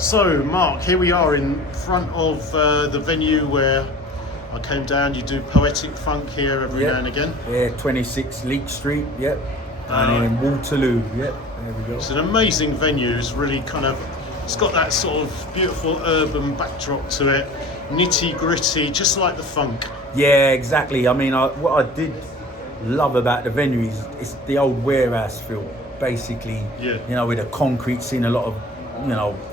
So, Mark, here we are in front of the venue where I came down. You do Poetic Funk here every now and again. Yeah, 26 Leek Street, yep. And in Waterloo, yep. There we go. It's an amazing venue. It's really it's got that sort of beautiful urban backdrop to it. Nitty gritty, just like the funk. Yeah, exactly. I mean, what I did love about the venue is it's the old warehouse feel, basically. Yeah. You know, with a concrete scene, a lot of,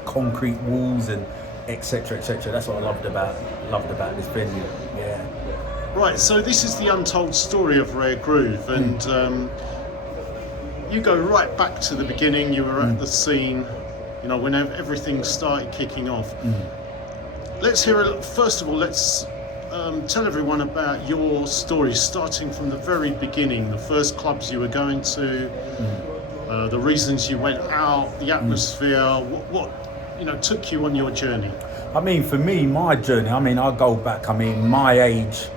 concrete walls and etc. etc. That's what I loved about this venue. Yeah. Right. So this is the Untold Story of Raregroove, and you go right back to the beginning. You were at the scene, when everything started kicking off. Let's hear first of all. Let's tell everyone about your story, starting from the very beginning, the first clubs you were going to, the reasons you went out, the atmosphere, what took you on your journey. I mean, for me, my journey, I go back, my age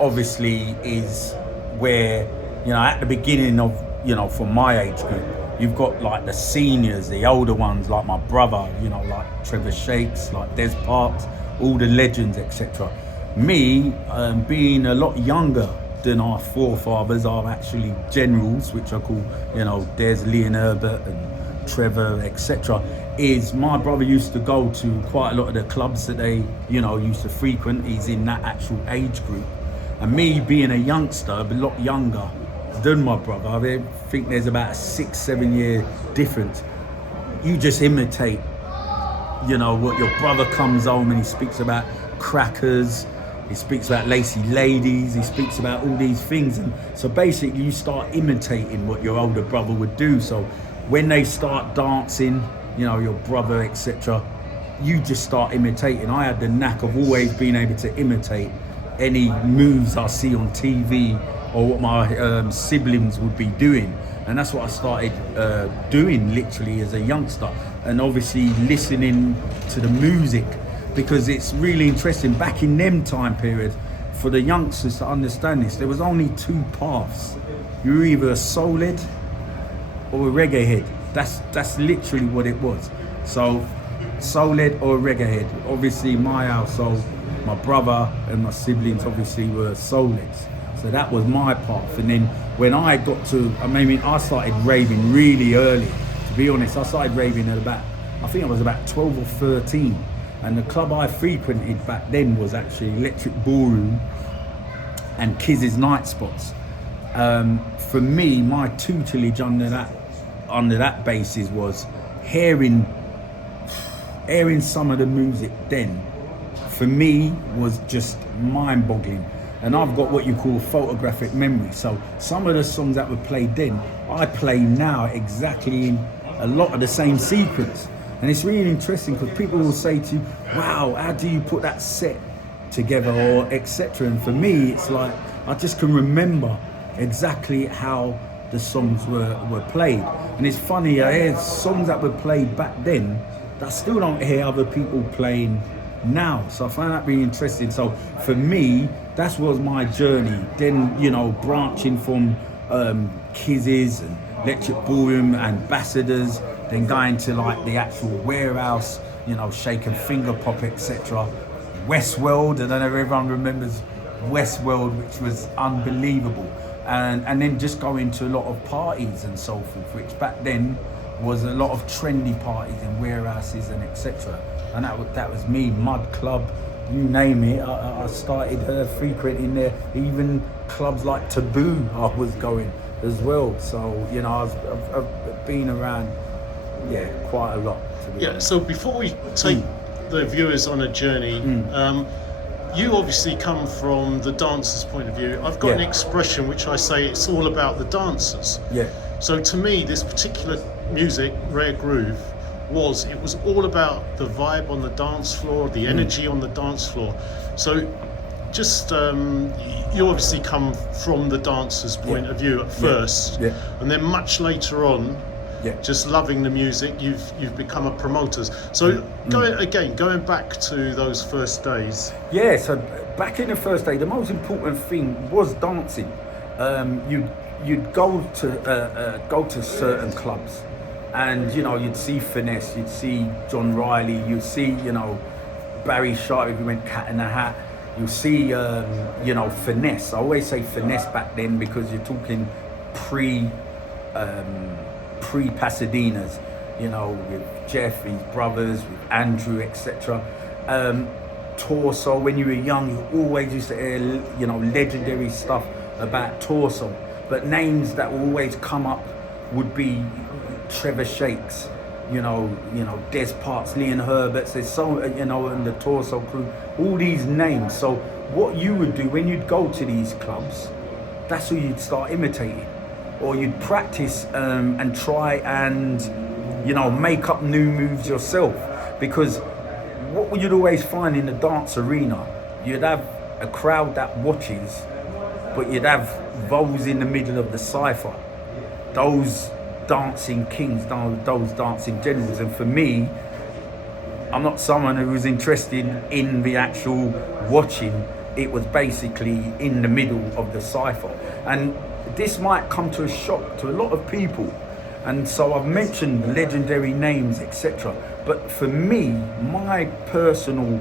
obviously is where, at the beginning of, for my age group, you've got like the seniors, the older ones, like my brother, like Trevor Shakes, like Des Parks, all the legends, etc. Me, being a lot younger than our forefathers, are actually generals, which I call, Des, Lee and Herbert and Trevor, etc. Is my brother used to go to quite a lot of the clubs that they, used to frequent. He's in that actual age group. And me being a youngster, a lot younger than my brother, I think there's about a 6-7 year difference. You just imitate, what your brother comes home and he speaks about crackers, he speaks about lacy ladies, he speaks about all these things. And so basically you start imitating what your older brother would do. So when they start dancing, your brother, etc., you just start imitating. I had the knack of always being able to imitate any moves I see on TV or what my siblings would be doing. And that's what I started doing literally as a youngster. And obviously listening to the music, because it's really interesting. Back in them time period, for the youngsters to understand this, there was only two paths. You were either a soul head or a reggae head. That's literally what it was. So soul head or a reggae head. Obviously my household, my brother and my siblings obviously were soul heads. So that was my path. And then when I got to, I started raving really early. To be honest, I started raving at I think I was about 12 or 13. And the club I frequented back then was actually Electric Ballroom and Kiz's Night Spots. For me, my tutelage under that basis was hearing some of the music then, for me, was just mind-boggling. And I've got what you call photographic memory. So some of the songs that were played then, I play now exactly in a lot of the same sequence. And it's really interesting because people will say to you, wow, how do you put that set together, or etc. And for me, it's like, I just can remember exactly how the songs were played. And it's funny, I hear songs that were played back then that I still don't hear other people playing now. So I find that really interesting. So for me, that was my journey. Then, branching from Kiz's and Electric Ballroom, Ambassadors, then going to like the actual warehouse, Shake and Finger Pop, etc. Westworld, I don't know if everyone remembers Westworld, which was unbelievable. And then just going to a lot of parties and so forth, which back then was a lot of trendy parties in warehouses and etc. And that was me, Mud Club, you name it. I started frequenting there. Even clubs like Taboo, I was going as well. So I've been around, quite a lot. So before we take the viewers on a journey, you obviously come from the dancer's point of view. I've got an expression which I say it's all about the dancers. Yeah. So to me, this particular music, Rare Groove, it was all about the vibe on the dance floor, the energy on the dance floor. So just, you obviously come from the dancer's point of view at first, and then much later on, just loving the music, you've become a promoter. So going back to those first days. Yeah, so back in the first day, the most important thing was dancing. You'd go to certain clubs, and you know, you'd see Finesse, you'd see John Riley, you'd see, you know, Barry Sharp if you went Cat in the Hat. You'll see, you know, Finesse. I always say Finesse back then because you're talking pre-Pasadena's, you know, with Jeff, his brothers, with Andrew, etc. Torso, when you were young, you always used to hear, you know, legendary stuff about Torso. But names that will always come up would be Trevor Shakes, you know, Des Parks, Leon Herberts, there's so, you know, and the Torso crew, all these names. So what you would do when you'd go to these clubs, that's who you'd start imitating, or you'd practice and try and, you know, make up new moves yourself. Because what you'd always find in the dance arena, you'd have a crowd that watches, but you'd have those in the middle of the cypher, those dancing kings, those dancing generals. And for me, I'm not someone who was interested in the actual watching. It was basically in the middle of the cypher. And this might come to a shock to a lot of people. And so I've mentioned legendary names, etc. But for me, my personal,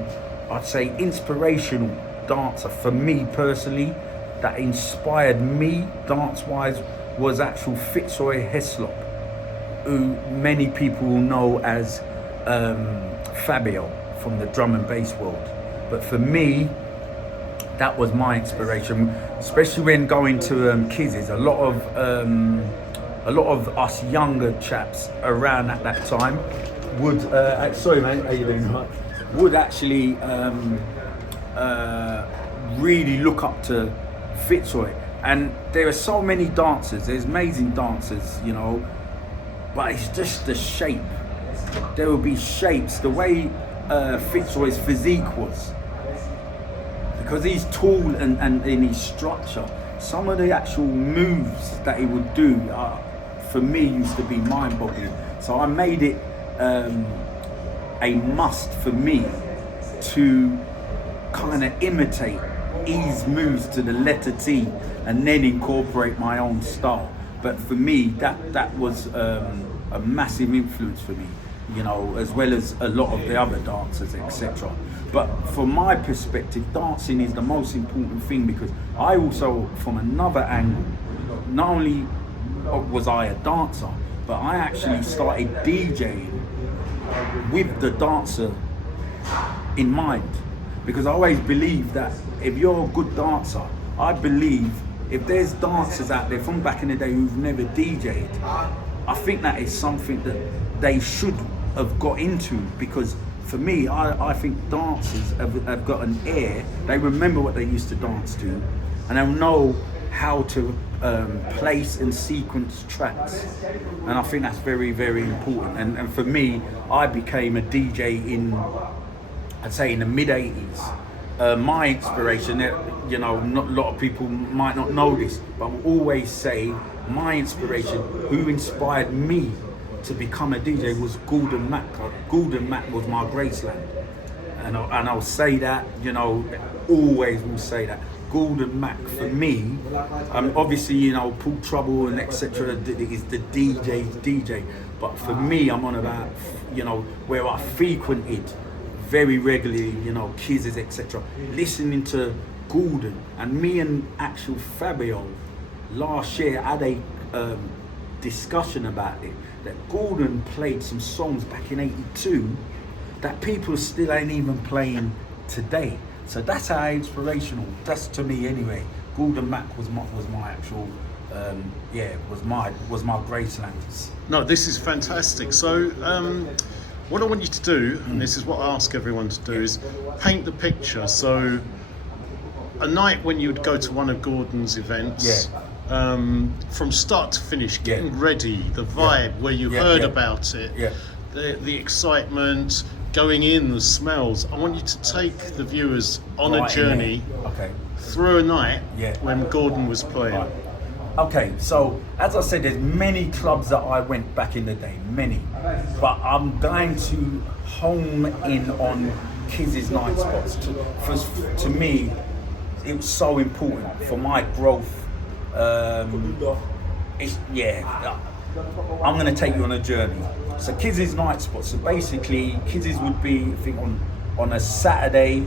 I'd say inspirational dancer, for me personally, that inspired me dance-wise, was actual Fitzroy Heslop, who many people will know as Fabio from the drum and bass world. But for me, that was my inspiration, especially when going to Kiz's. A lot of us younger chaps around at that time would, sorry mate, how you doing? Would actually really look up to Fitzroy. And there are so many dancers, there's amazing dancers, you know, but it's just the shape. There will be shapes, the way Fitzroy's physique was, because he's tall and in his structure, some of the actual moves that he would do, for me, used to be mind-boggling. So I made it a must for me to kind of imitate his moves to the letter T and then incorporate my own style. But for me, that was a massive influence for me, you know, as well as a lot of the other dancers, etc. But from my perspective, dancing is the most important thing, because I also, from another angle, not only was I a dancer, but I actually started DJing with the dancer in mind. Because I always believe that if you're a good dancer, I believe if there's dancers out there from back in the day who've never DJ'd, I think that is something that they should have got into. Because for me, I think dancers have got an air, they remember what they used to dance to, and they'll know how to place and sequence tracks. And I think that's very, very important. And for me, I became a DJ in, I'd say, in the mid-80s. My inspiration, you know, not a lot of people might not know this, but I will always say my inspiration, who inspired me to become a DJ, was Gordon Mack. Gordon Mack was my Graceland. And I'll say that, you know, always will say that. Gordon Mack for me, obviously, you know, Paul Trouble and etc. is the DJ's DJ. But for me, I'm on about, you know, where I frequented very regularly, you know, Kiz's, etc. Listening to Gordon, and me and actual Fabio last year had a discussion about it, that Gordon played some songs back in '82 that people still ain't even playing today. So that's how inspirational, that's to me anyway. Gordon Mack was my actual, was my Graceland. No, this is fantastic. So what I want you to do, and this is what I ask everyone to do, is paint the picture. So a night when you would go to one of Gordon's events, from start to finish, getting ready, the vibe, where you heard about it, the excitement, going in, the smells. I want you to take the viewers on a journey through a night when Gordon was playing. Okay, so as I said, there's many clubs that I went back in the day, many. But I'm going to home in on Kiz's night spots. To me, it was so important for my growth. I'm going to take you on a journey. So Kizzy's night spot. So basically, Kizzy's would be, I think, on a Saturday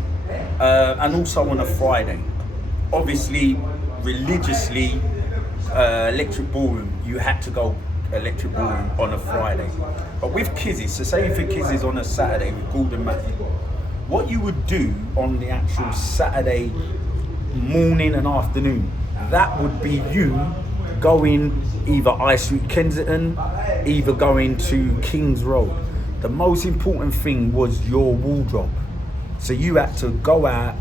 and also on a Friday. Obviously, religiously, Electric Ballroom, you had to go Electric Ballroom on a Friday. But with Kizzy's, so say for Kizzy's on a Saturday with Gordon Matt, what you would do on the actual Saturday morning and afternoon, that would be you going either High Street Kensington, either going to King's Road. The most important thing was your wardrobe. So you had to go out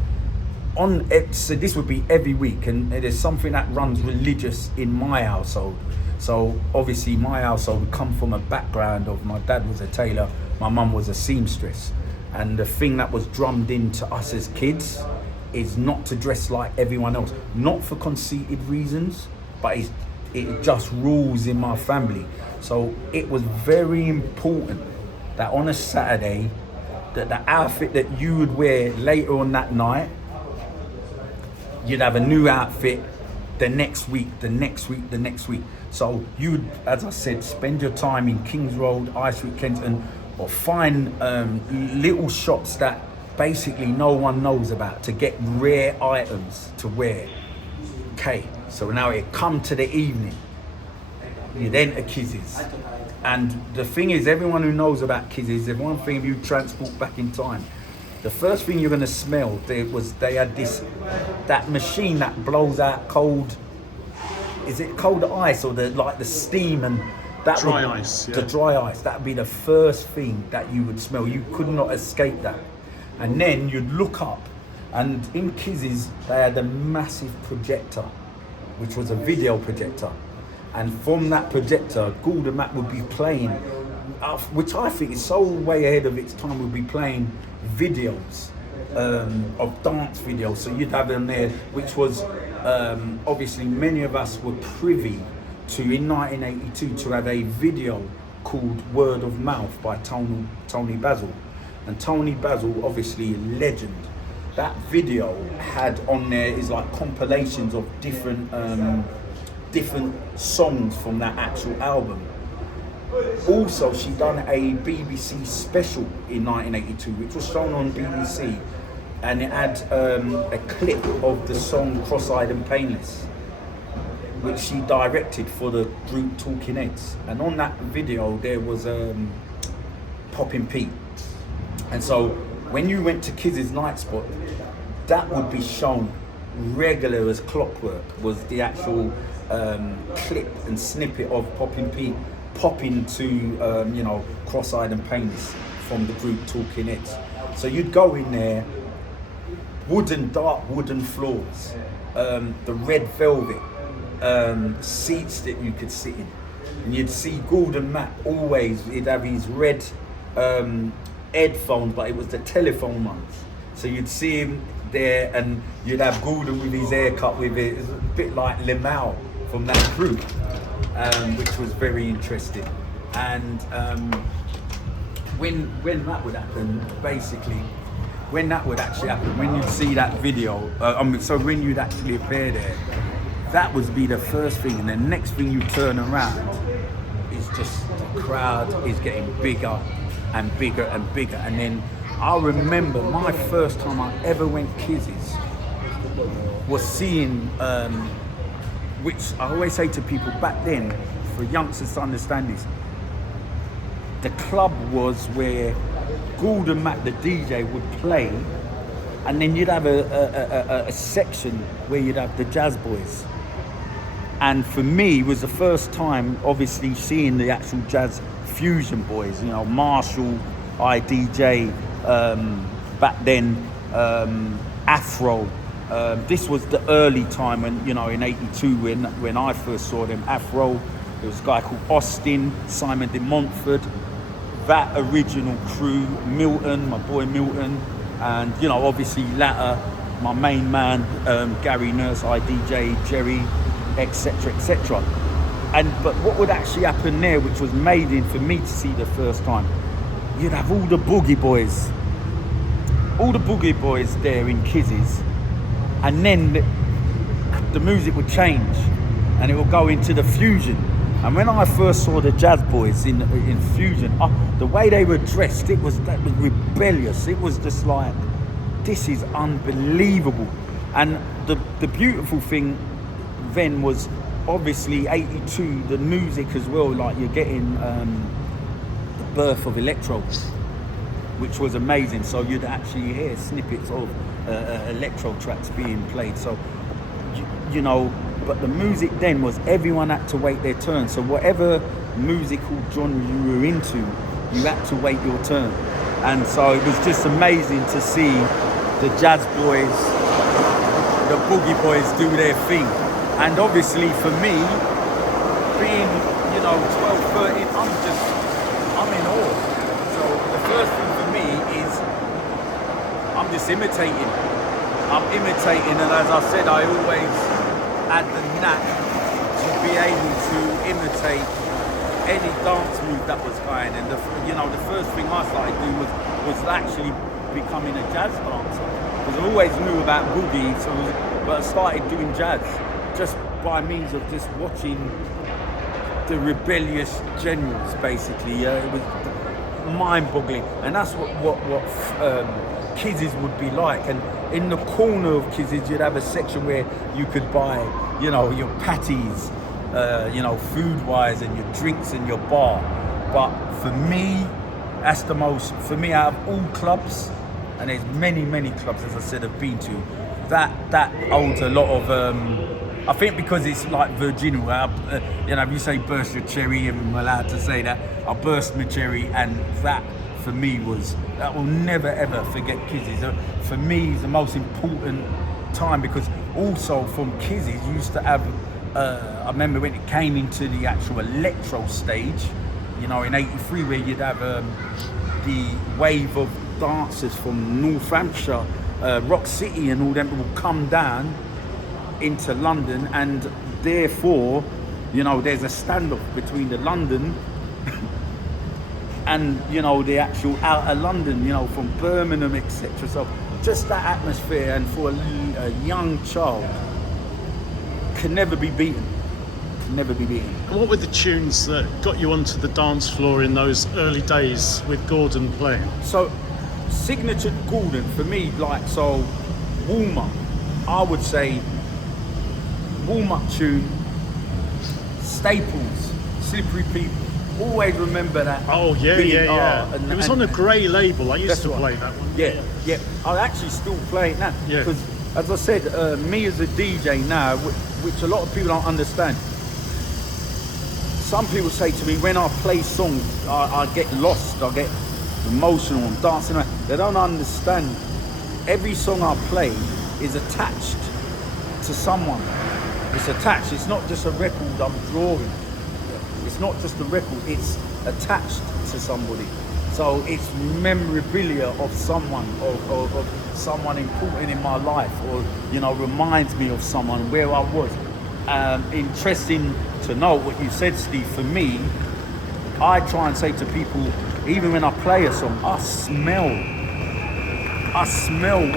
on it. So this would be every week, and it is something that runs religious in my household. So obviously my household would come from a background of my dad was a tailor, my mum was a seamstress. And the thing that was drummed into us as kids is not to dress like everyone else. Not for conceited reasons, but it just rules in my family. So it was very important that on a Saturday, that the outfit that you would wear later on that night, you'd have a new outfit the next week, the next week, the next week. So you'd, as I said, spend your time in King's Road, High Street, Kensington, or find little shops that basically no one knows about to get rare items to wear. Okay, so now it come to the evening. You'd enter Kizzy's. And the thing is, everyone who knows about Kizzy's, there's one thing if you transport back in time. The first thing you're gonna smell, they had that machine that blows out cold, is it cold ice or the steam and that dry ice, yeah. The dry ice, that would be the first thing that you would smell. You could not escape that. And then you'd look up, and in Kizzy's they had a massive projector, which was a video projector. And from that projector, Gordon Matt would be playing, which I think is so way ahead of its time, would be playing videos of dance videos. So you'd have them there, which was obviously many of us were privy to in 1982 to have a video called Word of Mouth by Tony Basil. And Tony Basil, obviously a legend. That video had on there is like compilations of different songs from that actual album. Also, she done a BBC special in 1982, which was shown on BBC, and it had a clip of the song Cross-Eyed and Painless, which she directed for the group Talking Heads. And on that video, there was Poppin' Pete. And so, when you went to Kizzy's night spot, that would be shown regular as clockwork, was the actual clip and snippet of Poppin' Pete popping to Cross-Eyed and Painless from the group Talking Heads. So you'd go in there, dark wooden floors, the red velvet seats that you could sit in, and you'd see Gordon Matt always. He'd have his red headphones, but it was the telephone ones. So you'd see him there, and you'd have Gordon with his haircut with it. It was a bit like Lemau from that group, which was very interesting. And when that would happen, basically, when that would actually happen, when you'd see that video, so when you'd actually appear there, that would be the first thing. And the next thing you turn around is just the crowd is getting bigger and bigger and bigger. And then I remember my first time I ever went Kizzy's was seeing, which I always say to people back then, for youngsters to understand this, the club was where Gordon Matt, the DJ, would play, and then you'd have a section where you'd have the jazz boys. And for me, it was the first time, obviously, seeing the actual jazz fusion boys, Marshall, IDJ, back then, Afro. This was the early time when, in 82, when I first saw them, Afro. There was a guy called Austin, Simon de Montfort, that original crew, Milton, my boy Milton, and, obviously latter, my main man, Gary Nurse, IDJ, Jerry, etc., etc. But what would actually happen there, which was made in for me to see the first time, you'd have all the boogie boys there in Kizzy's, and then the music would change and it would go into the fusion. And when I first saw the Jazz Boys in Fusion, the way they were dressed, that was rebellious. It was just like, this is unbelievable. And the beautiful thing then was obviously 82, the music as well, like you're getting the birth of electro, which was amazing. So you'd actually hear snippets of electro tracks being played. So, you know, but the music then was everyone had to wait their turn. So whatever musical genre you were into, you had to wait your turn. And so it was just amazing to see the Jazz Boys, the Boogie Boys do their thing. And obviously for me, being, you know, 12, 13, I'm in awe. So the first thing for me is I'm just imitating. I'm imitating, and as I said, I always had the knack to be able to imitate any dance move that was going. And the first thing I started doing was actually becoming a jazz dancer. Because I always knew about boogie, but I started doing jazz just by means of just watching the rebellious generals. Basically, it was mind-boggling, and that's what Kizzy's would be like. And in the corner of Kizzy's, you'd have a section where you could buy, you know, your patties, you know, food-wise, and your drinks and your bar. But for me, that's the most, for me, out of all clubs, and there's many clubs, as I said, I've been to, that holds a lot of, I think because it's like Virginia, you know, if you say burst your cherry, and I'm allowed to say that, I burst my cherry, and that for me I will never ever forget Kizzy's. For me, it's the most important time, because also from Kizzy's, you used to have, I remember when it came into the actual electro stage, you know, in 83, where you'd have the wave of dancers from North Hampshire, Rock City and all them will come down into London, and therefore, you know, there's a standoff between the London and, you know, the actual outer London, you know, from Birmingham, etc. So just that atmosphere, and for a young child, can never be beaten. Never be beaten. And what were the tunes that got you onto the dance floor in those early days with Gordon playing? So, signature Gordon for me, like, so warm up, I would say warm up tune, Staples, Slippery People. Always remember that. Oh yeah. And, it was on a grey label. I used to play that one. Yeah. I actually still play it now. Yeah. Because, as I said, me as a DJ now, which a lot of people don't understand. Some people say to me, when I play songs, I get lost, I get emotional, I'm dancing around. They don't understand. Every song I play is attached to someone. It's attached. It's not just a record I'm drawing. It's not just a record. It's attached to somebody. So it's memorabilia of someone, of someone important in my life, or, you know, reminds me of someone where I was. Interesting to know what you said, Steve. For me, I try and say to people, even when I play a song, I smell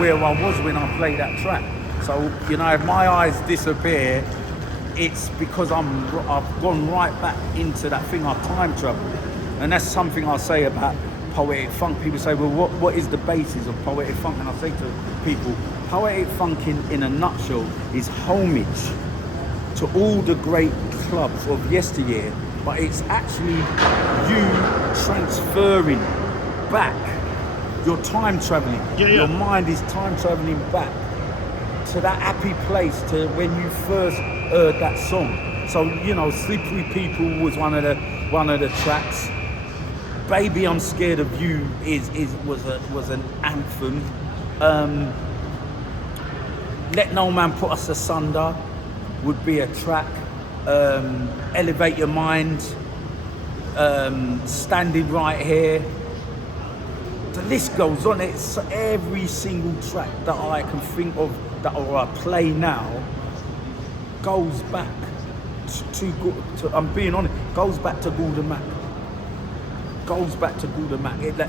where I was when I played that track. So, you know, if my eyes disappear, it's because I've gone right back into that thing. I time travel, and that's something I say about Poetic Funk. People say, well, what is the basis of Poetic Funk? And I say to people, Poetic Funk in a nutshell is homage to all the great clubs of yesteryear, but it's actually you transferring back. You're time traveling. Your mind is time traveling back to that happy place, to when you first heard that song. So, you know, Slippery People was one of the tracks. Baby, I'm Scared of You was an anthem. Let No Man Put Us Asunder would be a track. Elevate Your Mind, Standing Right Here. The list goes on. It's every single track that I can think of or I play now goes back to I'm being honest, goes back to Gordon Mac.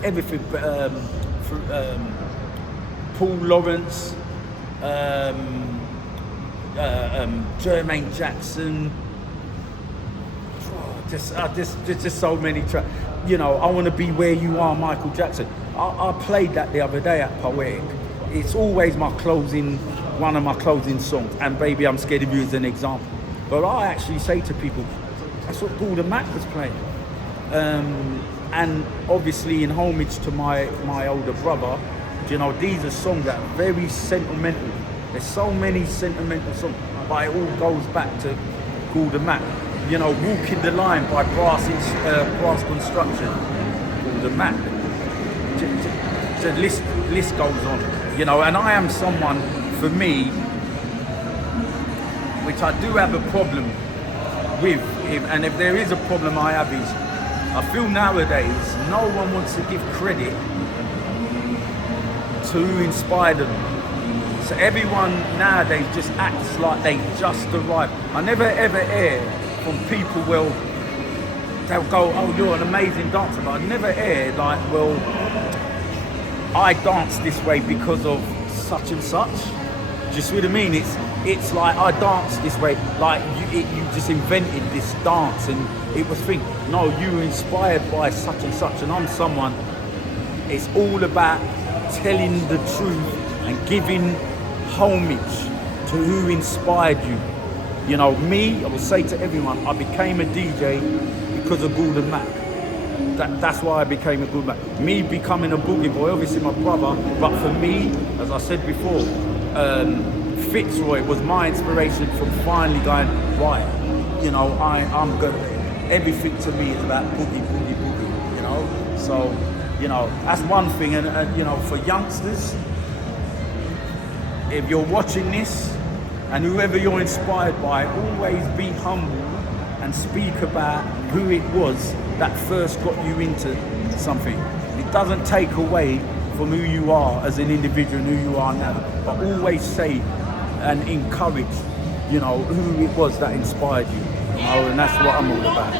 Everything, Paul Lawrence, Jermaine Jackson. There's just so many tracks. You know, I Want to Be Where You Are, Michael Jackson. I played that the other day at Poetic. It's always one of my closing songs, and Baby I'm Scared of You is an example. But I actually say to people, that's what Gordon Mac was playing. And obviously in homage to my older brother, you know, these are songs that are very sentimental. There's so many sentimental songs, but it all goes back to Gordon Mac. You know, Walking the Line by Brass Construction, Gordon Mac. The list goes on. You know, and I am someone, for me, which I do have a problem with, and if there is a problem I have is, I feel nowadays no one wants to give credit to who inspired them. So everyone nowadays just acts like they just arrived. I never ever hear from people, well, they'll go, oh, you're an amazing dancer, but I never hear like, well, I dance this way because of such and such. Do you see what I mean? It's like I dance this way, like you just invented this dance and it was thing. No, you were inspired by such and such, and I'm someone, it's all about telling the truth and giving homage to who inspired you. You know, me, I will say to everyone, I became a DJ because of Gordon Mac. That's why I became a good man. Me becoming a boogie boy, obviously my brother, but for me, as I said before, Fitzroy was my inspiration from finally going, right, you know, I'm good. Everything to me is about boogie, boogie, boogie, you know? So, you know, that's one thing, and you know, for youngsters, if you're watching this, and whoever you're inspired by, always be humble and speak about who it was that first got you into something. It doesn't take away from who you are as an individual and who you are now, but always say and encourage, you know, who it was that inspired you, you know, and that's what I'm all about,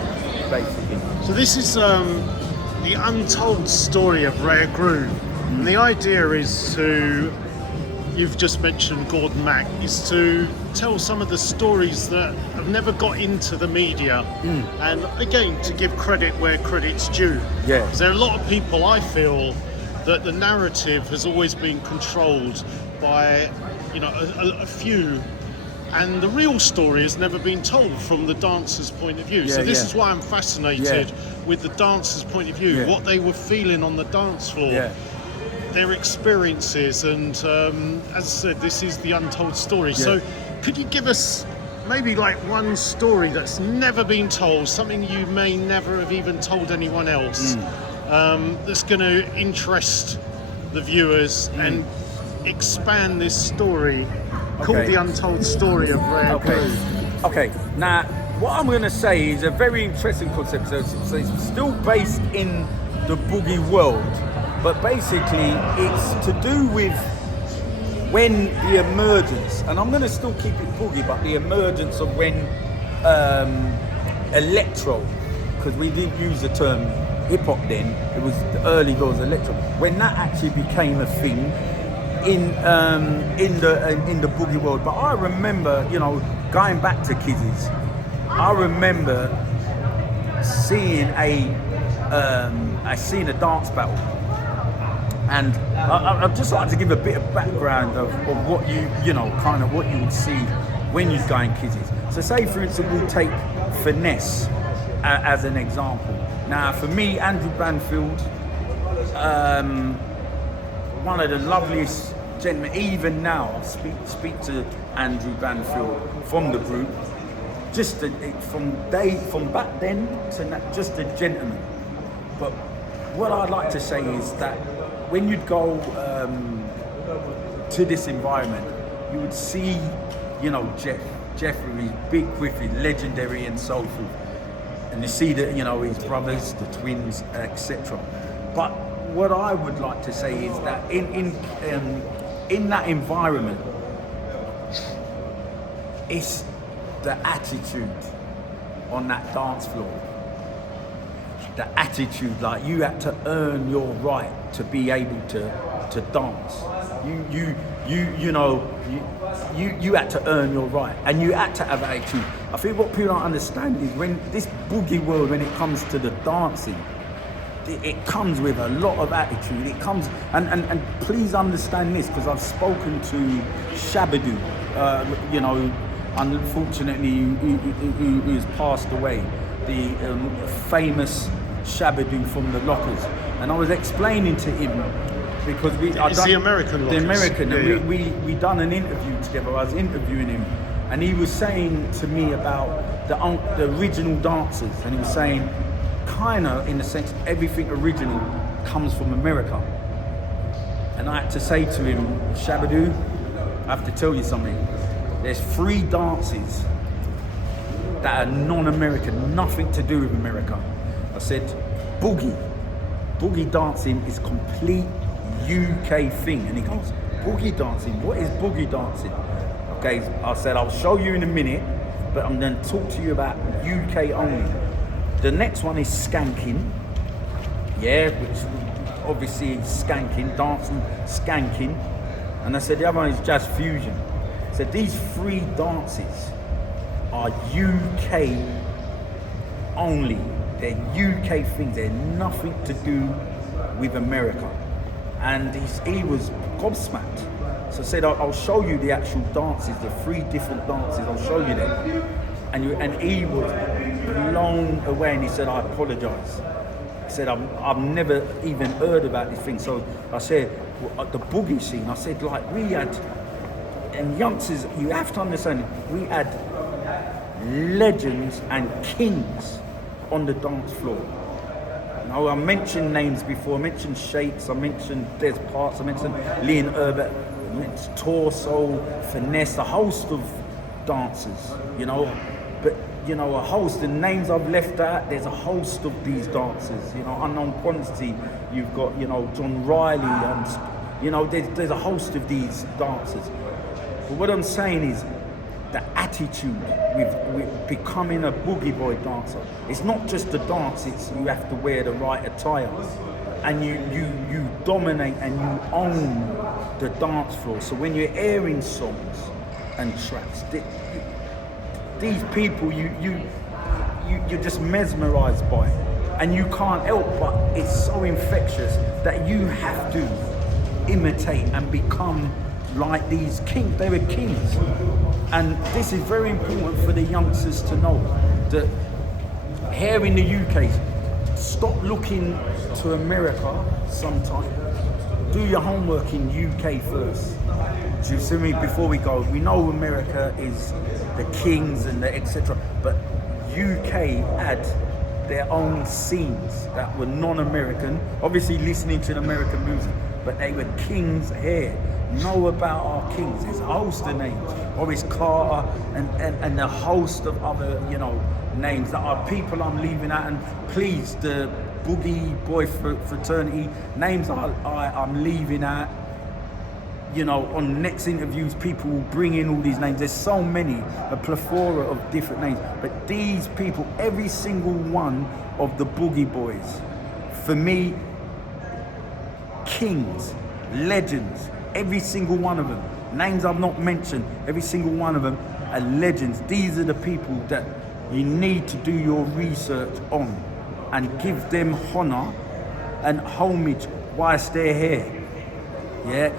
basically. So this is the Untold Story of Raregroove, and the idea is to, you've just mentioned Gordon Mac, is to tell some of the stories that have never got into the media, and again, to give credit where credit's due. Yeah. Because there are a lot of people, I feel, that the narrative has always been controlled by, you know, a few, and the real story has never been told from the dancer's point of view. So this is why I'm fascinated with the dancer's point of view, what they were feeling on the dance floor. Their experiences, and as I said, this is the untold story. So could you give us maybe like one story that's never been told, something you may never have even told anyone else, that's going to interest the viewers and expand this story called the Untold Story of Raregroove? Okay, now what I'm going to say is a very interesting concept. So it's still based in the boogie world, but basically it's to do with when the emergence, and I'm going to still keep it boogie, but the emergence of when electro, because we didn't use the term hip hop then, it was the early doors electro, when that actually became a thing in the boogie world. But I remember, you know, going back to Kizzy's, I remember seeing a dance battle. And I'd just like to give a bit of background of what you know, kind of what you would see when you're going Kizzy's. So say, for instance, we'll take Finesse as an example. Now, for me, Andrew Banfield, one of the loveliest gentlemen, even now, I speak to Andrew Banfield from the group, just from back then to now, just a gentleman. But what I'd like to say is that when you'd go to this environment, you would see, you know, Jeff with his big quiffy, legendary and so forth. And you see that, you know, his brothers, the twins, etc. But what I would like to say is that in that environment, it's the attitude on that dance floor. The attitude, like you had to earn your right to be able to dance. you know, you had to earn your right, and you had to have attitude. I think what people don't understand is when this boogie world, when it comes to the dancing, it comes with a lot of attitude. It comes, and please understand this, because I've spoken to Shabadoo, you know, unfortunately, who's passed away, the famous Shabadoo from the Lockers, and I was explaining to him, because the American Lockers. The American, yeah, and we done an interview together. I was interviewing him, and he was saying to me about the original dancers, and he was saying, kind of in the sense everything original comes from America. And I had to say to him, Shabadoo, I have to tell you something. There's 3 dances that are non-American, nothing to do with America. I said, boogie dancing is complete UK thing. And he goes, boogie dancing? What is boogie dancing? Okay, I said, I'll show you in a minute, but I'm going to talk to you about UK only. The next one is skanking, yeah, which obviously is skanking, dancing, skanking. And I said the other one is jazz fusion. So these 3 dances are UK only. They're UK things. They're nothing to do with America. And he was gobsmacked. So I said, I'll show you the actual dances, the 3 different dances. I'll show you them. And he was blown away, and he said, I apologise. He said, I've never even heard about this thing. So I said, well, the boogie scene, I said, like, we had, and youngsters, you have to understand, we had legends and kings on the dance floor. Now, I mentioned names before. I mentioned Shakes, I mentioned Des Parks, I mentioned Leon Herbert, I mentioned Torso, Finesse, a host of dancers, you know. But, you know, a host, the names I've left out, there's a host of these dancers, you know, Unknown Quantity, you've got, you know, John Riley, and, you know, there's a host of these dancers. But what I'm saying is, the attitude with becoming a boogie boy dancer, it's not just the dance, it's you have to wear the right attire, and you dominate and you own the dance floor. So when you're airing songs and tracks, these people, you're just mesmerised by it, and you can't help but it's so infectious that you have to imitate and become like these kings. They were kings, and this is very important for the youngsters to know that here in the UK, stop looking to America sometime. Do your homework in UK first. Do you see me? Before we go, we know America is the kings and the etc. But UK had their own scenes that were non-American. Obviously, listening to the American music, but they were kings here. Know about our kings. There's a host of names. Maurice Carter and a host of other, you know, names that are people I'm leaving out. And please, the Boogie Boy fraternity names I'm leaving out. You know, on next interviews, people will bring in all these names. There's so many, a plethora of different names. But these people, every single one of the Boogie Boys, for me, kings, legends, every single one of them. Names I've not mentioned, every single one of them are legends. These are the people that you need to do your research on and give them honour and homage whilst they're here. Yeah?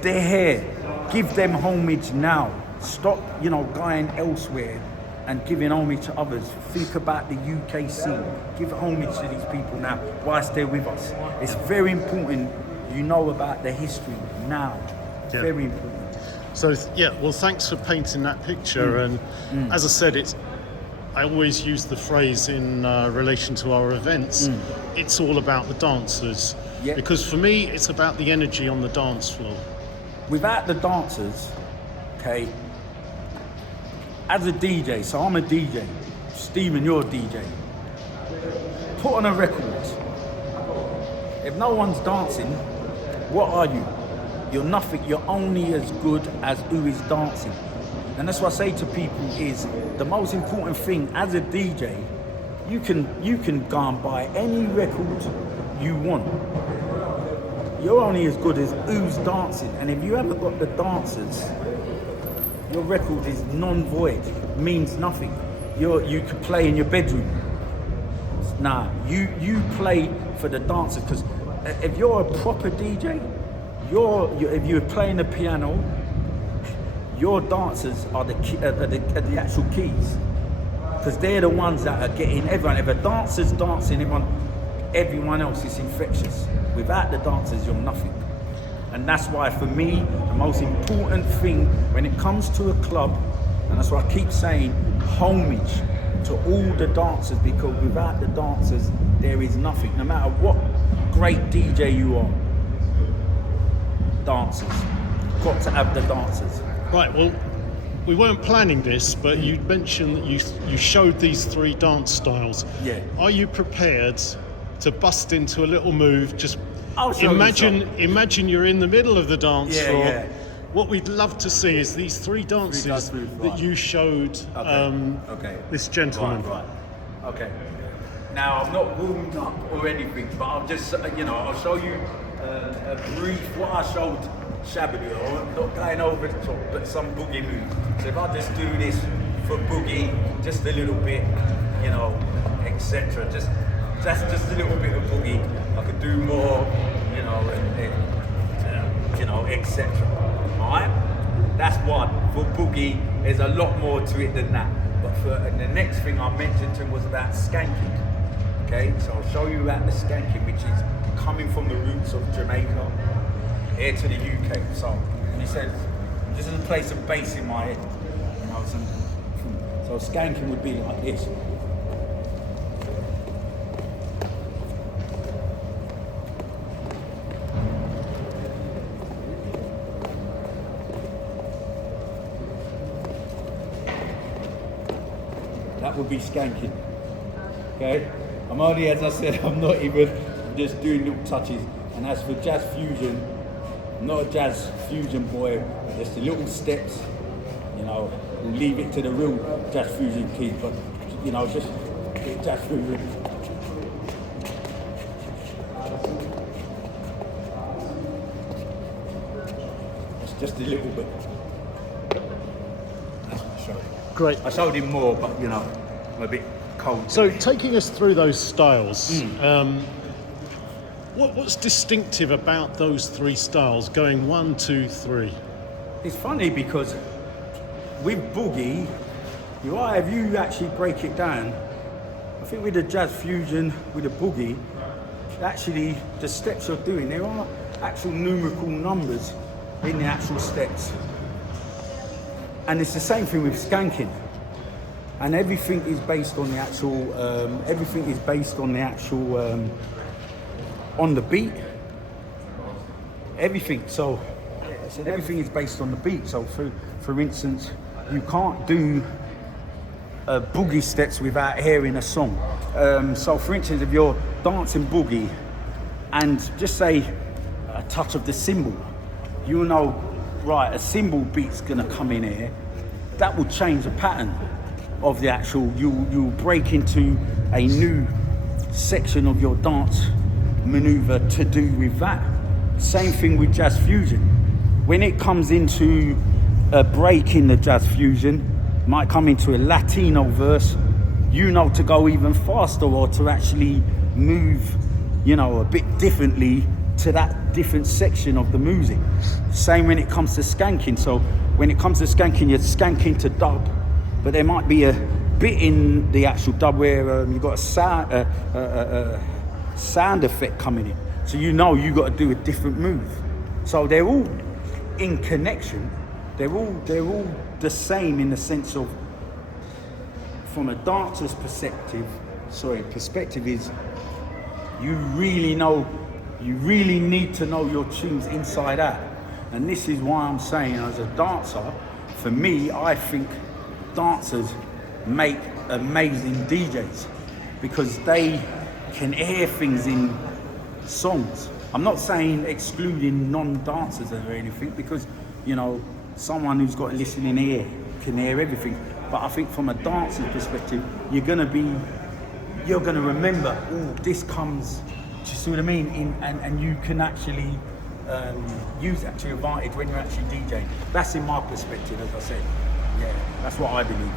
They're here. Give them homage now. Stop, you know, going elsewhere and giving homage to others. Think about the UK scene. Give homage to these people now whilst they're with us. It's very important you know about the history now. Yeah. Very important. So, yeah, well, thanks for painting that picture. And as I said, I always use the phrase in relation to our events, it's all about the dancers. Yeah. Because for me, it's about the energy on the dance floor. Without the dancers, okay, as a DJ, so I'm a DJ, Stephen, you're a DJ, put on a record. If no one's dancing, what are you? You're nothing. You're only as good as who is dancing. And that's what I say to people is the most important thing as a DJ, you can go and buy any record you want. you're only as good as who's dancing, and if you haven't got the dancers, your record is non-void, means nothing. You could play in your bedroom. Nah, you play for the dancers, because if you're a proper DJ, if you're playing the piano, your dancers are the actual keys, because they're the ones that are getting everyone. If a dancer's dancing, everyone else is infectious. Without the dancers, you're nothing. And that's why, for me, the most important thing when it comes to a club, and that's why I keep saying homage to all the dancers, because without the dancers, there is nothing. No matter what great DJ you are, dancers. Got to have the dancers. Right, well, we weren't planning this, but you mentioned that you showed these 3 dance styles. Yeah. Are you prepared to bust into a little move? Just I'll show imagine you're in the middle of the dance floor. Yeah. What we'd love to see is these 3 dances that you showed this gentleman. Right. Okay. Now, I'm not warmed up or anything, but I'll just, I'll show you a brief, what I showed Shabby. I'm not going over the top, but some boogie moves. So if I just do this for boogie, just a little bit, etc. Just a little bit of boogie. I could do more, etc. Alright? That's one. For boogie, there's a lot more to it than that. But and the next thing I mentioned to him was about skanking. Okay, so I'll show you about the skanking, which is coming from the roots of Jamaica here to the UK. So he said, I'm just gonna play some bass in my head. So skanking would be like this. That would be skanking. Okay? I'm only, as I said, I'm just doing little touches. And as for jazz fusion, I'm not a jazz fusion boy, just the little steps, we'll leave it to the real jazz fusion kids, but just jazz fusion. It's just a little bit. That's what I showed. Great. I showed him more, but I'm a bit cold. So taking us through those styles, what's distinctive about those 3 styles, going 1, 2, 3? It's funny because with boogie, if you actually break it down, I think with the jazz fusion, with the boogie, actually the steps you're doing, there are actual numerical numbers in the actual steps. And it's the same thing with skanking. And everything is based on the actual, on the beat. Everything. So everything is based on the beat. So for instance, you can't do boogie steps without hearing a song. So for instance, if you're dancing boogie and just say a touch of the cymbal, you know, right, a cymbal beat's gonna come in here, that will change the pattern of the actual, you'll break into a new section of your dance maneuver to do with that. Same thing with jazz fusion. When it comes into a break in the jazz fusion, might come into a Latino verse, to go even faster or to actually move, a bit differently to that different section of the music. Same when it comes to skanking. So when it comes to skanking, you're skanking to dub, but there might be a bit in the actual dub where you've got a sound effect coming in. So you've got to do a different move. So they're all in connection. They're all the same in the sense of, from a dancer's perspective is you really need to know your tunes inside out. And this is why I'm saying, as a dancer, for me, I think dancers make amazing DJs because they can hear things in songs. I'm not saying excluding non-dancers or anything, because someone who's got a listening ear can hear everything. But I think from a dancer's perspective, you're gonna remember, this comes, do you see what I mean? And you can actually use that to your advantage when you're actually DJing. That's in my perspective, as I said. Yeah, that's what I believe.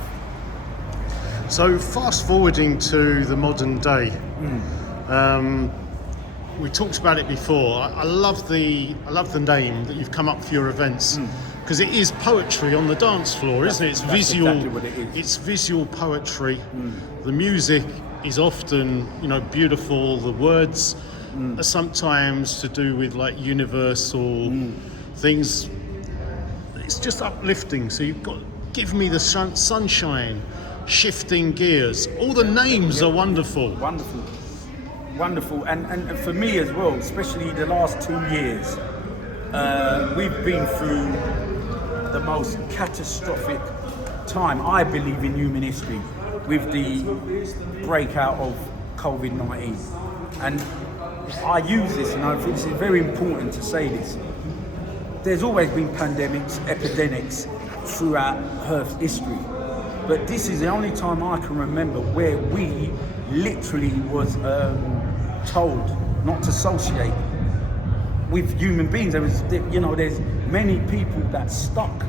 So fast forwarding to the modern day, we talked about it before. I love the name that you've come up for your events, because it is poetry on the dance floor, isn't it? It's visual. Exactly what it is. It's visual poetry. The music is often, beautiful. The words are sometimes to do with like universal things. It's just uplifting. So you've got Give Me the Sunshine, Shifting Gears. All the names are wonderful. Wonderful, and for me as well, especially the last 2 years, we've been through the most catastrophic time, I believe, in human history, with the breakout of COVID-19. And I use this, and I think it's very important to say this. There's always been pandemics, epidemics throughout Earth's history. But this is the only time I can remember where we literally was told not to associate with human beings. There's many people that stuck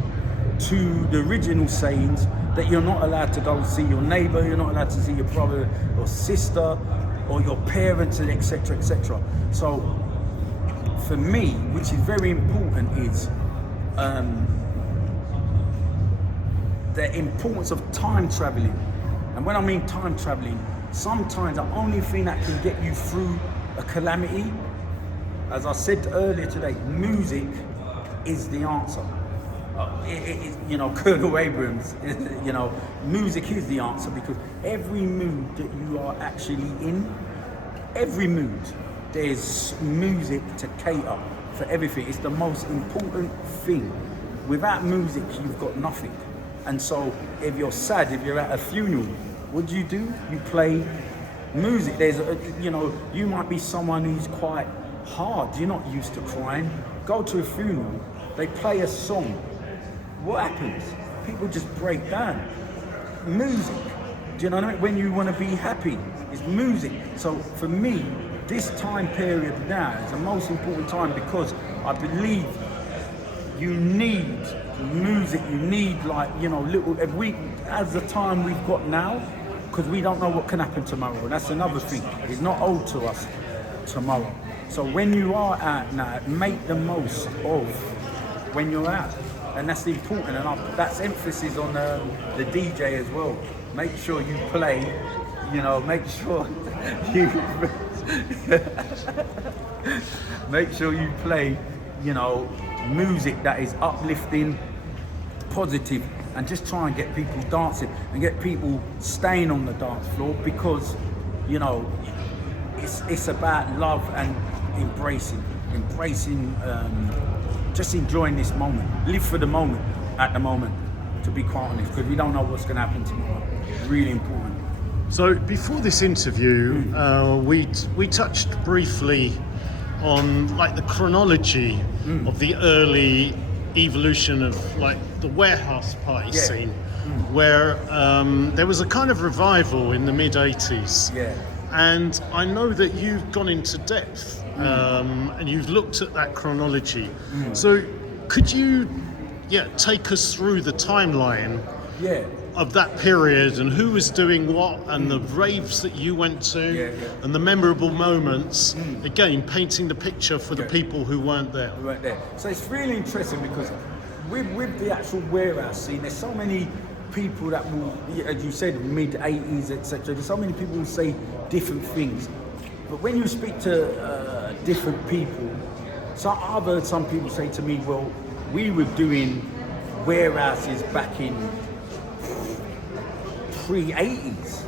to the original sayings that you're not allowed to go see your neighbour, you're not allowed to see your brother or sister or your parents, and etc., etc. So for me, which is very important, is the importance of time traveling. And when I mean time traveling, sometimes the only thing that can get you through a calamity, as I said earlier today, music is the answer. Colonel Abrams, music is the answer, because every mood that you are actually in, every mood, there's music to cater for everything. It's the most important thing. Without music, you've got nothing. And so if you're sad, if you're at a funeral, what do? You play music. There's, you might be someone who's quite hard. You're not used to crying. Go to a funeral, they play a song. What happens? People just break down. Music. Do you know what I mean? When you want to be happy, it's music. So for me, this time period now is the most important time, because I believe you need music, you need as the time we've got now, because we don't know what can happen tomorrow. And that's another thing. It's not owed to us tomorrow. So when you are out now, make the most of when you're out. And that's important, and that's emphasis on the DJ as well. Make sure you play, make sure you make sure you play, music that is uplifting, positive, and just try and get people dancing and get people staying on the dance floor, because it's about love and embracing, just enjoying this moment. Live for the moment, at the moment, to be quite honest, because we don't know what's going to happen tomorrow. Really important. So before this interview, we touched briefly on the chronology of the early evolution of the warehouse party scene, where there was a kind of revival in the mid-80s. Yeah. And I know that you've gone into depth and you've looked at that chronology. So could you take us through the timeline of that period, and who was doing what, and the raves that you went to, and the memorable moments, again painting the picture for the people who weren't there. So it's really interesting, because with the actual warehouse scene, there's so many people that will, as you said, mid-80s, etc. There's so many people who say different things. But when you speak to different people, so I've heard some people say to me, well, we were doing warehouses back in pre-80s.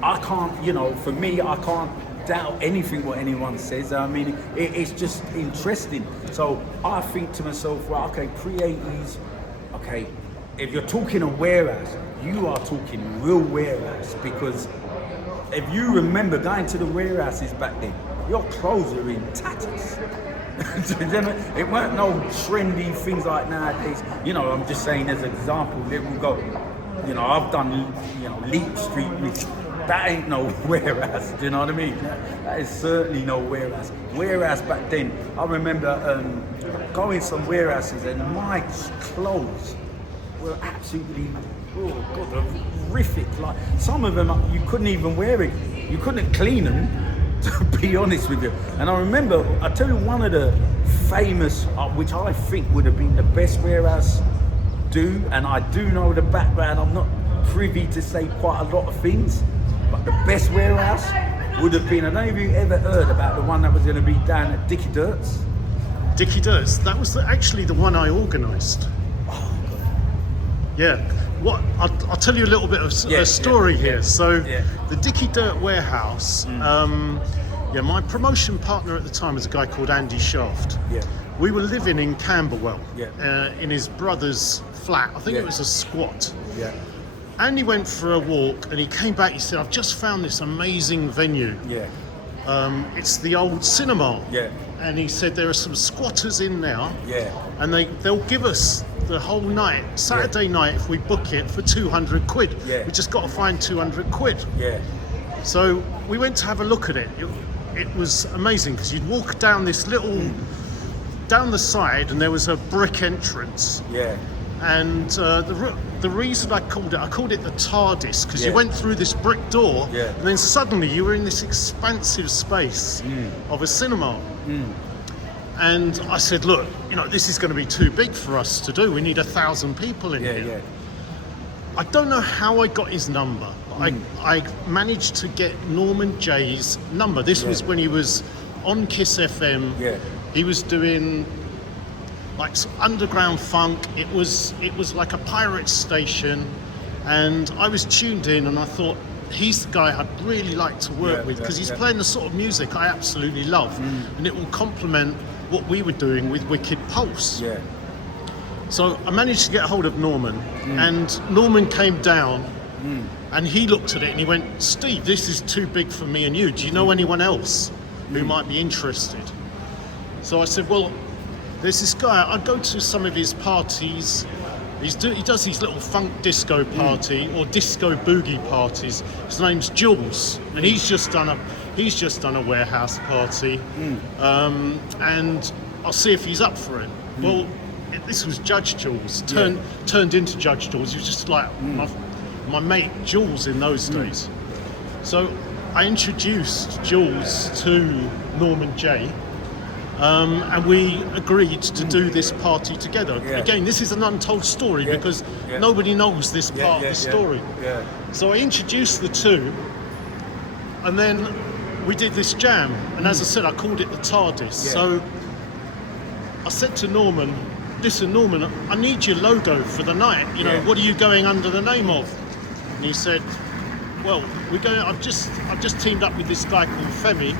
I can't, for me, I can't doubt anything what anyone says. I mean, it's just interesting. So I think to myself, well, okay, pre-80s, okay, if you're talking a warehouse, you are talking real warehouse, because if you remember going to the warehouses back then, your clothes are in tatters. It weren't no trendy things like nowadays. I'm just saying as an example, there we go. I've done, Leap Street with that ain't no warehouse. Do you know what I mean? That is certainly no warehouse. Warehouse back then, I remember going some warehouses and my clothes were absolutely, oh God, horrific. Like some of them, you couldn't even wear it. You couldn't clean them, to be honest with you. And I remember, I tell you, one of the famous, which I think would have been the best warehouse do, and I do know the background. I'm not privy to say quite a lot of things, but the best warehouse would have been, I don't know if you ever heard about the one that was going to be down at Dickie Dirt's. Dickie Dirt's, that was actually the one I organised. Oh, God. Yeah, what I'll tell you a little bit of a story here. So the Dickie Dirt warehouse, my promotion partner at the time was a guy called Andy Shaft. Yeah. We were living in Camberwell, in his brother's flat. I think it was a squat. Yeah. Andy went for a walk and he came back. He said, "I've just found this amazing venue. Yeah. It's the old cinema." Yeah. And he said there are some squatters in there. Yeah. And they'll give us the whole night, Saturday night, if we book it for 200 quid. Yeah. We just got to find 200 quid. Yeah. So we went to have a look at it. It was amazing because you'd walk down this little, down the side, and there was a brick entrance. Yeah. And the reason I called it the TARDIS, because you went through this brick door, and then suddenly you were in this expansive space of a cinema. And I said, "Look, this is going to be too big for us to do. We need 1,000 people in here." Yeah. I don't know how I got his number, but I managed to get Norman J's number. This was when he was on Kiss FM. Yeah. He was doing like some underground funk. It was like a pirate station, and I was tuned in and I thought, he's the guy I'd really like to work with, because he's playing the sort of music I absolutely love, and it will complement what we were doing with Wicked Pulse. Yeah. So I managed to get a hold of Norman, and Norman came down and he looked at it and he went, "Steve, this is too big for me and you. Do you know anyone else who might be interested?" So I said, "Well, there's this guy, I go to some of his parties. He does these little funk disco party or disco boogie parties. His name's Jules, and he's just done a warehouse party, and I'll see if he's up for it." Well, this was Judge Jules, turned into Judge Jules. He was just like my mate Jules in those days. So I introduced Jules to Norman J. And we agreed to do this party together. Again, this is an untold story because nobody knows this part of the story. So I introduced the two, and then we did this jam. And as I said, I called it the TARDIS. So I said to Norman, "Listen, Norman, I need your logo for the night. What are you going under the name of?" And he said, "Well, I've just teamed up with this guy called Femi."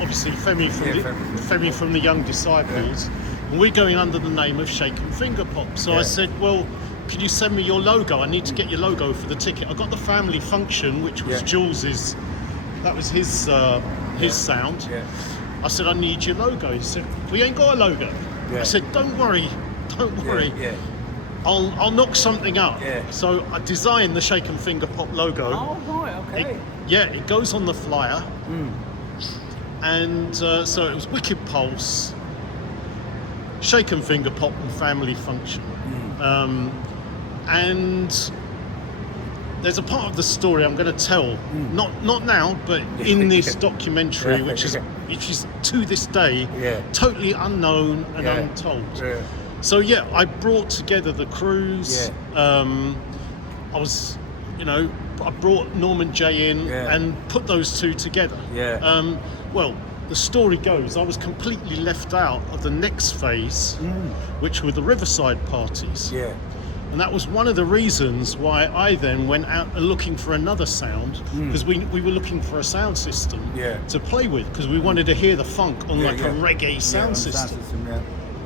Obviously Femi from the Young Disciples, and we're going under the name of Shaken Finger Pop. So I said, "Well, can you send me your logo? I need to get your logo for the ticket." I got the Family Function, which was Jules's, that was his sound. I said, "I need your logo." He said, "We ain't got a logo." I said, don't worry, I'll knock something up." So I designed the Shaken Finger Pop logo. Oh, right, okay. It goes on the flyer. And so it was Wicked Pulse, Shaken Finger Pop, and Family Function. And there's a part of the story I'm going to tell, not now, but in this documentary, which is to this day totally unknown and untold. So I brought together the crews. I brought Norman J in and put those two together. Well, the story goes, I was completely left out of the next phase, which were the Riverside parties. And that was one of the reasons why I then went out looking for another sound, because we were looking for a sound system to play with, because we wanted to hear the funk on a reggae sound system.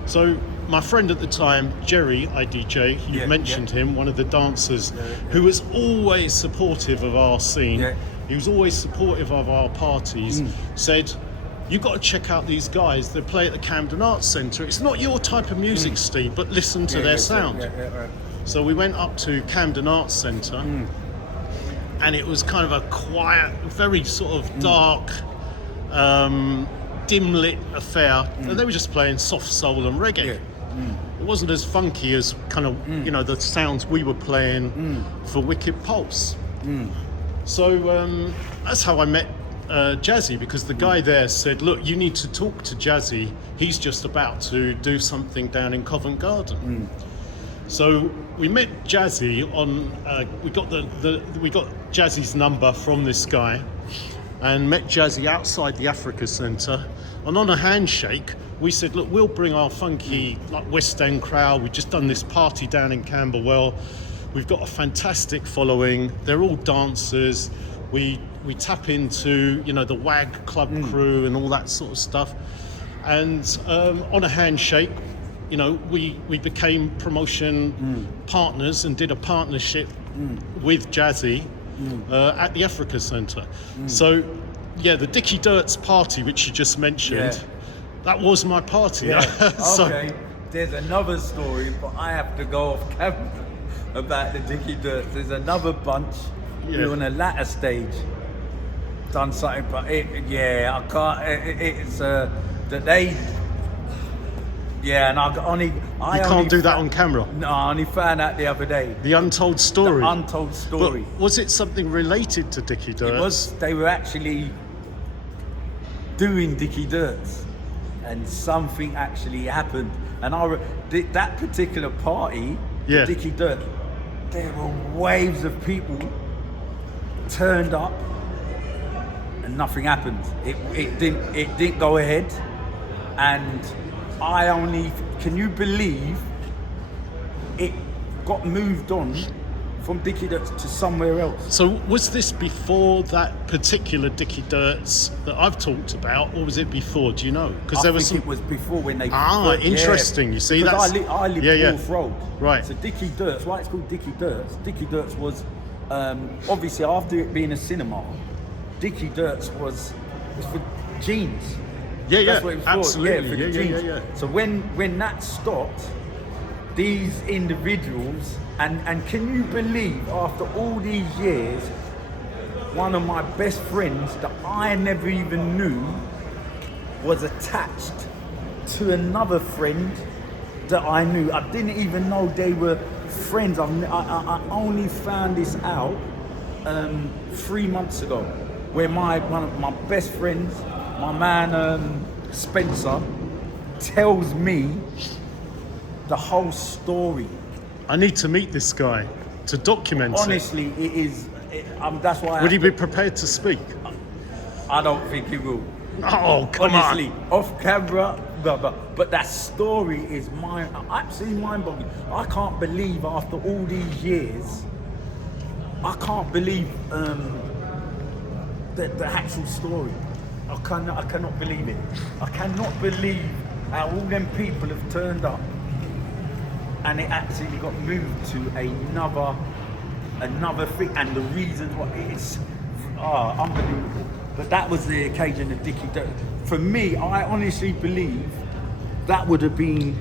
So my friend at the time, Jerry, IDJ, you mentioned him, one of the dancers, who was always supportive of our scene. He was always supportive of our parties, said, "You've got to check out these guys. They play at the Camden Arts Centre. It's not your type of music, Steve, but listen to their sound." So we went up to Camden Arts Centre, and it was kind of a quiet, very sort of dark, dim lit affair, and they were just playing soft soul and reggae. It wasn't as funky as kind of the sounds we were playing for Wicked Pulse. So that's how I met Jazzy, because the guy there said, look, you need to talk to Jazzy, he's just about to do something down in Covent Garden. So we met Jazzy on we got Jazzy's number from this guy, and met Jazzy outside the Africa Centre, and on a handshake we said, look, we'll bring our funky like West End crowd, we've just done this party down in Camberwell, we've got a fantastic following, they're all dancers, we tap into the WAG club crew and all that sort of stuff, and on a handshake we became promotion partners and did a partnership with Jazzy at the Africa Centre. So yeah, the Dickie Dirts party which you just mentioned, that was my party. So, okay, there's another story, but I have to go off camera about the Dickie Dirts. There's another bunch. We're on a latter stage, done something, but I can't. It's that they. Yeah, and I can't do that on camera. No, I only found out the other day. The Untold Story. The Untold Story. But was it something related to Dickie Dirts? It was. They were actually doing Dickie Dirts, and something actually happened. And that particular party, the Dickie Dirt, there were waves of people turned up, and nothing happened. It didn't go ahead, and can you believe it got moved on from Dickie Dirts to somewhere else? So was this before that particular Dickie Dirts that I've talked about, or was it before? Do you know? Because there was it was before when they. Interesting. You see, that's I live North Road. Right. So Dickie Dirts, why it's called Dickie Dirts? Dickie Dirts was obviously after it being a cinema. Dickie Dirts was for jeans. That's what it was absolutely. For the jeans. So when that stopped, these individuals, and can you believe, after all these years, one of my best friends that I never even knew was attached to another friend that I knew. I didn't even know they were friends. I only found this out 3 months ago, where one of my best friends, my man Spencer, tells me the whole story. I need to meet this guy to document Honestly, it is. That's why. Would he be prepared to speak? I don't think he will. Oh, come Honestly, on. off camera, but that story is absolutely mind-boggling. I can't believe after all these years, I can't believe the actual story. I cannot believe it. I cannot believe how all them people have turned up, and it actually got moved to another thing, and the reasons why it's unbelievable. But that was the occasion of Dickie Dirt. For me, I honestly believe that would have been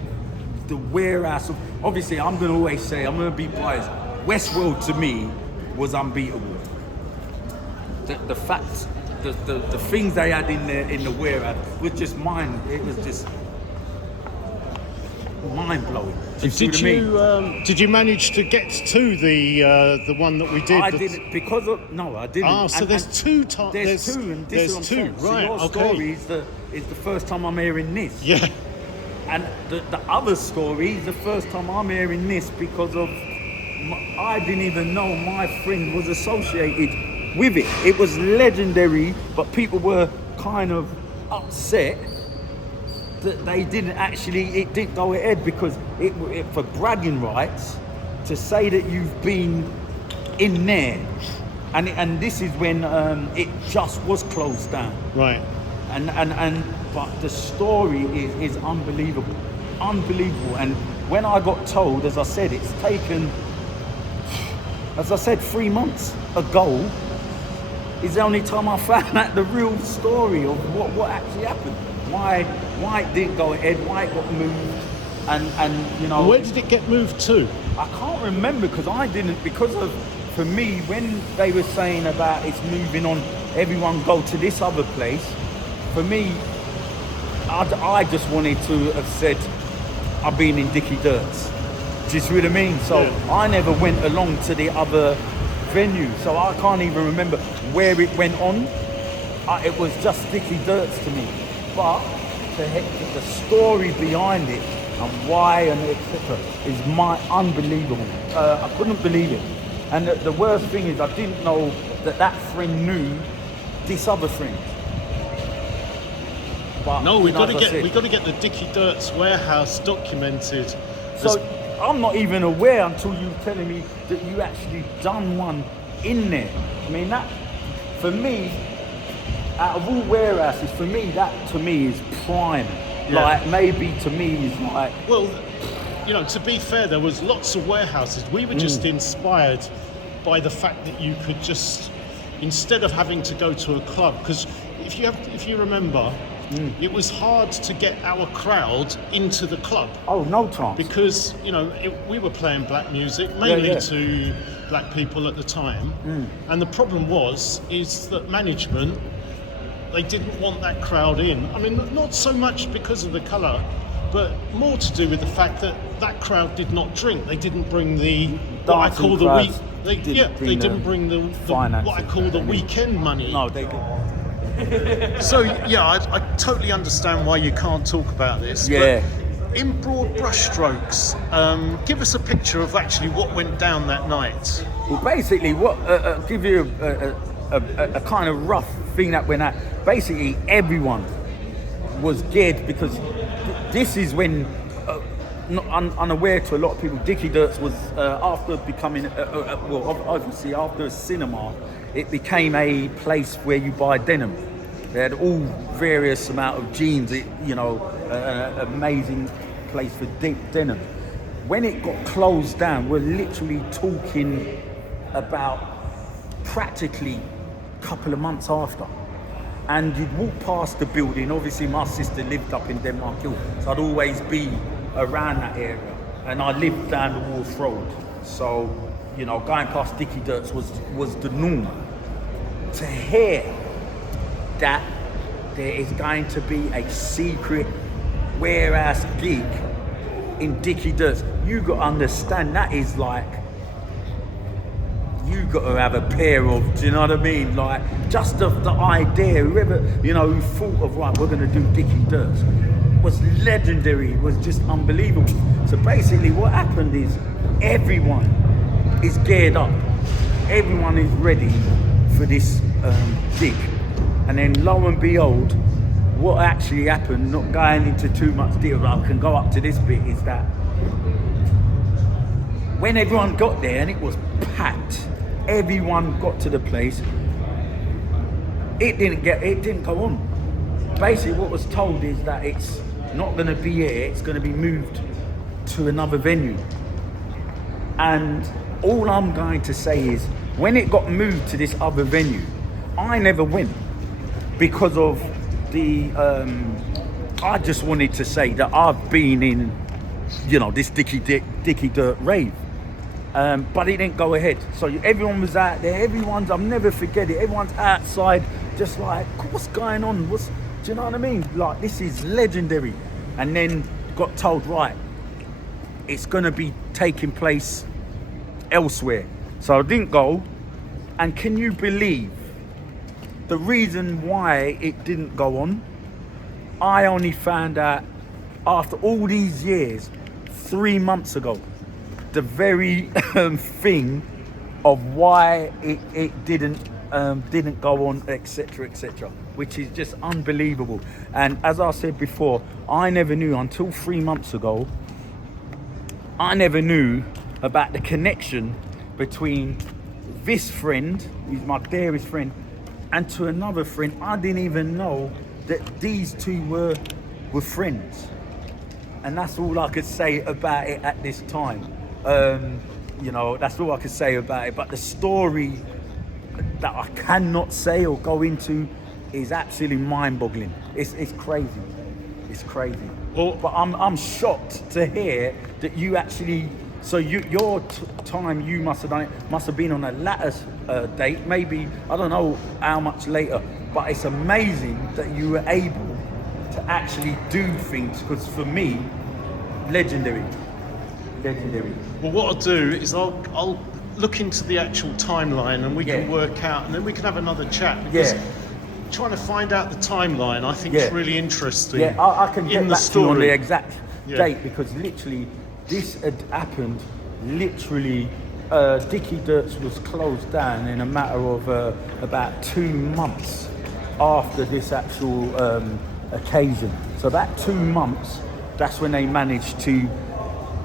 the warehouse of. Obviously, I'm going to always say, I'm going to be biased. Westworld to me was unbeatable. The facts, the things they had in the warehouse was just It was just mind blowing. Did you manage to get to the one that we did? I didn't because of I didn't. So there's two times. There's two, and this there's is two. Right. So your story is the first time I'm hearing this. Yeah. And the other story is the first time I'm hearing this because of I didn't even know my friend was associated with it. It was legendary, but people were kind of upset that they didn't it didn't go ahead because it for bragging rights to say that you've been in there, and this is when it just was closed down. Right. And but the story is unbelievable, and when I got told, as I said, it's taken, as I said, 3 months ago is the only time I found out the real story of what actually happened. Why it didn't go ahead, why it got moved, and Where did it get moved to? I can't remember because I didn't, because of for me, when they were saying about it's moving on, everyone go to this other place, for me, I just wanted to have said, I've been in Dicky Dirt's. Do you see what I mean? So I never went along to the other venue, so I can't even remember where it went on. It was just Dicky Dirt's to me. But the story behind it and why and etc. is unbelievable. I couldn't believe it. And the worst thing is I didn't know that friend knew this other friend. But, no, we got to get the Dicky Dirt's warehouse documented. So I'm not even aware until you telling me that you actually done one in there. I mean, that for me, out of all warehouses, for me that to me is prime. Yeah. Like maybe to me is like. Well, you know, to be fair, there was lots of warehouses. We were just inspired by the fact that you could just, instead of having to go to a club, because if you remember. It was hard to get our crowd into the club. Oh, no chance. Because, you know, we were playing black music, mainly to black people at the time. And the problem is that management, they didn't want that crowd in. I mean, not so much because of the colour, but more to do with the fact that crowd did not drink. They didn't bring the, what I call the week. They didn't bring the what I call the weekend money. No, they didn't. So yeah, I totally understand why you can't talk about this. Yeah. But in broad brushstrokes, give us a picture of actually what went down that night. Well, basically, what give you a kind of rough thing that went out. Basically, everyone was geared because this is when, not unaware to a lot of people, Dicky Dirt's was after becoming well, obviously after a cinema. It became a place where you buy denim. They had all various amount of jeans, an amazing place for denim. When it got closed down, we're literally talking about practically a couple of months after. And you'd walk past the building. Obviously, my sister lived up in Denmark Hill, so I'd always be around that area. And I lived down the Wharf Road. So, you know, going past Dicky Dirt's was the norm. To hear that there is going to be a secret warehouse gig in Dicky Dirt's, you got to understand that is like, you got to have a pair of, do you know what I mean? Like, just the idea, whoever, you know, who thought of, right, we're going to do Dicky Dirt's, was legendary, was just unbelievable. So basically what happened is everyone is geared up. Everyone is ready for this gig. And then lo and behold, what actually happened, not going into too much detail, but I can go up to this bit, is that when everyone got there and it was packed, everyone got to the place, it didn't go on. Basically what was told is that it's not going to be here, it's going to be moved to another venue. And all I'm going to say is, when it got moved to this other venue, I never went because of the, I just wanted to say that I've been in, you know, this Dicky Dirt rave. But it didn't go ahead. So everyone was out there, I'll never forget it, everyone's outside just like, what's going on? Do you know what I mean? Like, this is legendary. And then got told, right, it's gonna be taking place elsewhere. So I didn't go. And can you believe the reason why it didn't go on? I only found out after all these years, 3 months ago, the very thing of why it didn't go on, etc., which is just unbelievable. And as I said before, I never knew until 3 months ago, I never knew about the connection between this friend, who's my dearest friend, and to another friend. I didn't even know that these two were friends. And that's all I could say about it at this time. You know, that's all I could say about it. But the story that I cannot say or go into is absolutely mind-boggling. It's crazy. It's crazy. But I'm shocked to hear that you actually So your time you must have done it must have been on a latter date, maybe, I don't know how much later, but it's amazing that you were able to actually do things, because for me, legendary. Well, what I'll do is I'll look into the actual timeline and we can work out, and then we can have another chat. Because trying to find out the timeline, I think, is really interesting. Yeah, I can get in the back to you on story. the exact date, because literally this had happened. Literally, Dickie Dirts was closed down in a matter of about 2 months after this actual occasion. So that 2 months, that's when they managed to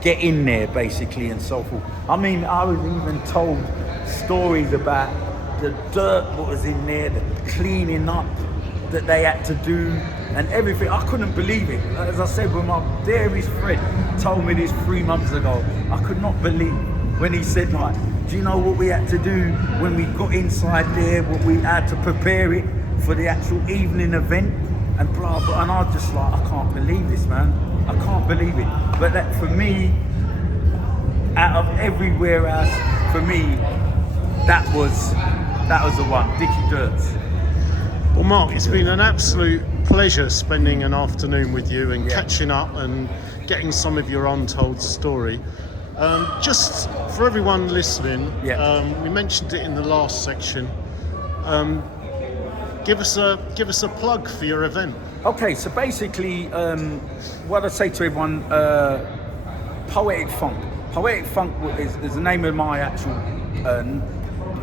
get in there, basically, and so forth. I mean, I was even told stories about the dirt that was in there, the cleaning up that they had to do, and everything. I couldn't believe it. As I said, when my dearest friend told me this 3 months ago, I could not believe when he said, like, do you know what we had to do when we got inside there, what we had to prepare it for the actual evening event, and blah, blah. And I was just like, I can't believe this, man. I can't believe it. But that, for me, out of everywhere else, for me, that was the one, Dickie Dirts. Well, Mark, it's been an absolute pleasure spending an afternoon with you and catching up and getting some of your untold story. Just for everyone listening, we mentioned it in the last section. Give us a plug for your event. Okay, so basically, what I say to everyone, Poetic Funk. Poetic Funk is the name of my actual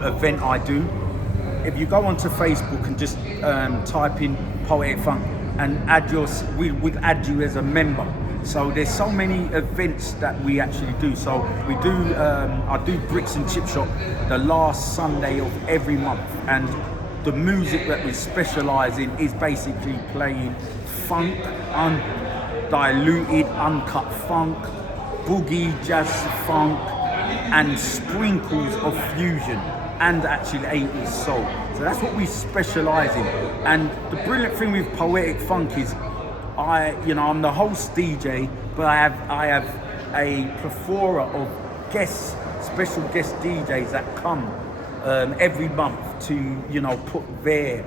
event I do. If you go onto Facebook and just type in Poetic Funk and we'd add you as a member. So there's so many events that we actually do. So we do, I do Bricks and Chip Shop the last Sunday of every month, and the music that we specialise in is basically playing funk, undiluted, uncut funk, boogie, jazz funk, and sprinkles of fusion, and actually 80s soul. So that's what we specialise in. And the brilliant thing with Poetic Funk is I'm the host DJ, but I have a plethora of special guest DJs that come every month to put their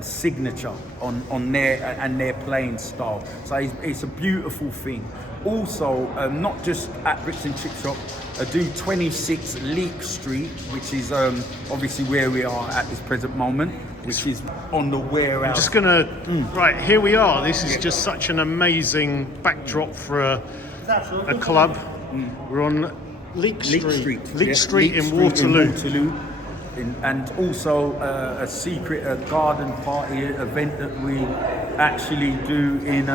signature on their playing style. So it's a beautiful thing. Also, not just at Bricks and Chip Shop, I do 26 Leek Street, which is obviously where we are at this present moment, which is on the warehouse. I'm just gonna right here we are. This is just such an amazing backdrop for a club. We're on Leek Street in Waterloo. And also a secret garden party event that we actually do in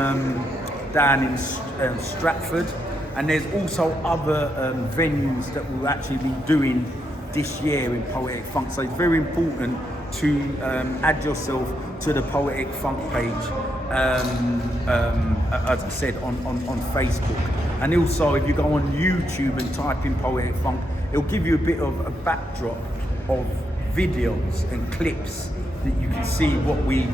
down in Stratford, and there's also other venues that we'll actually be doing this year in Poetic Funk. So it's very important to add yourself to the Poetic Funk page, as I said, on Facebook. And also, if you go on YouTube and type in Poetic Funk, it'll give you a bit of a backdrop of videos and clips that you can see what we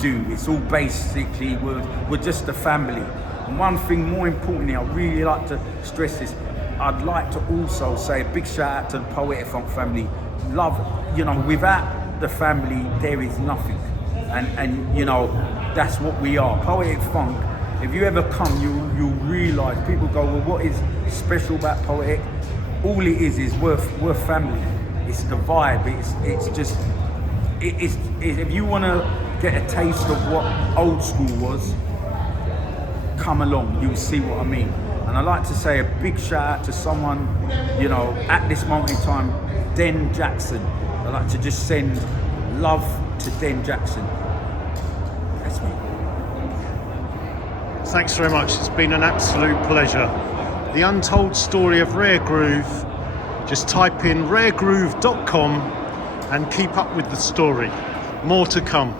do. It's all basically, we're just a family. And one thing more importantly, I really like to stress this, I'd like to also say a big shout out to the Poetic Funk family. Love, without the family, there is nothing. And that's what we are. Poetic Funk, if you ever come, you'll realise, people go, well, what is special about Poetic? All it is we're family. It's the vibe. It's just if you want to get a taste of what old school was, come along. You'll see what I mean. And I'd like to say a big shout out to someone, at this moment in time, Den Jackson. I'd like to just send love to Den Jackson. That's me. Thanks very much. It's been an absolute pleasure. The Untold Story of Raregroove. Just type in raregroove.com and keep up with the story. More to come.